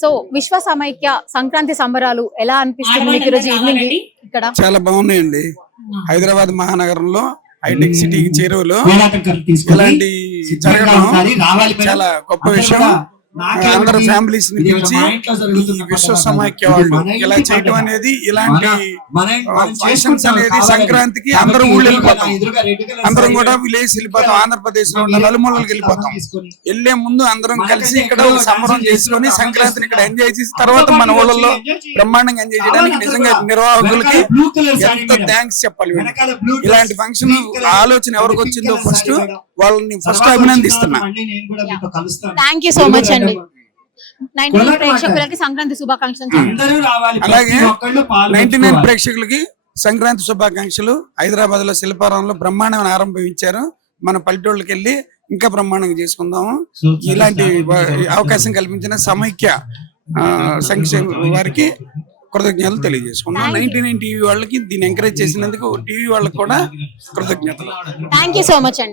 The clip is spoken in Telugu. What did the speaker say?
సో విశ్వ సమైక్య సంక్రాంతి సంబరాలు ఎలా అనిపిస్తుంది మీకు ఈరోజు ఈవినింగ్ ఇక్కడ? చాలా బాగున్నాయండి. హైదరాబాద్ మహానగరంలో హైటెక్ సిటీకి చేరువలో ఇలాంటి జరగడం చాలా గొప్ప విషయం. అందరు ఫ్యామిలీస్ ని పిలిచి విశ్వ సమైక్య వాళ్ళు ఇలా చేయడం అనేది, ఇలాంటి ఫంక్షన్స్ అనేది సంక్రాంతికి అందరూ ఊళ్ళు వెళ్ళిపోతాం, అందరం కూడా విలేజ్ వెళ్ళిపోతాం, ఆంధ్రప్రదేశ్ లో ఉన్న నలుమూలకి వెళ్ళిపోతాం. వెళ్లే ముందు అందరం కలిసి ఇక్కడ సంబరం చేసుకొని సంక్రాంతిని ఇక్కడ ఎంజాయ్ చేసి తర్వాత మన ఊళ్ళలో బ్రహ్మాండంగా ఎంజాయ్ చేయడానికి నిజంగా నిర్వాహకులకి ఎంత థ్యాంక్స్ చెప్పాలి. ఇలాంటి ఫంక్షన్ ఆలోచన ఎవరికి వచ్చిందో ఫస్ట్ వాళ్ళని ఫస్ట్ అభినందిస్తున్నా. థ్యాంక్ యూ సో మచ్ అండి. 99 ప్రేక్షకులకి సంక్రాంతి శుభాకాంక్షలు. అలాగే 99 ప్రేక్షకులకి సంక్రాంతి శుభాకాంక్షలు. హైదరాబాద్ లో శిల్పారామంలో బ్రహ్మాండమైన ఆరంభించారు. మన పల్లెటూళ్ళకి వెళ్ళి ఇంకా బ్రహ్మాండంగా చేసుకుందాము. ఇలాంటి అవకాశం కల్పించిన సమైక్య సంక్షేమ వారికి కృతజ్ఞతలు తెలియజేసుకున్నాం. 99 టీవీ వాళ్ళకి దీన్ని ఎంకరేజ్ చేసినందుకు టీవీ వాళ్ళకి కూడా కృతజ్ఞతలు. థ్యాంక్ యూ సో మచ్ అండి.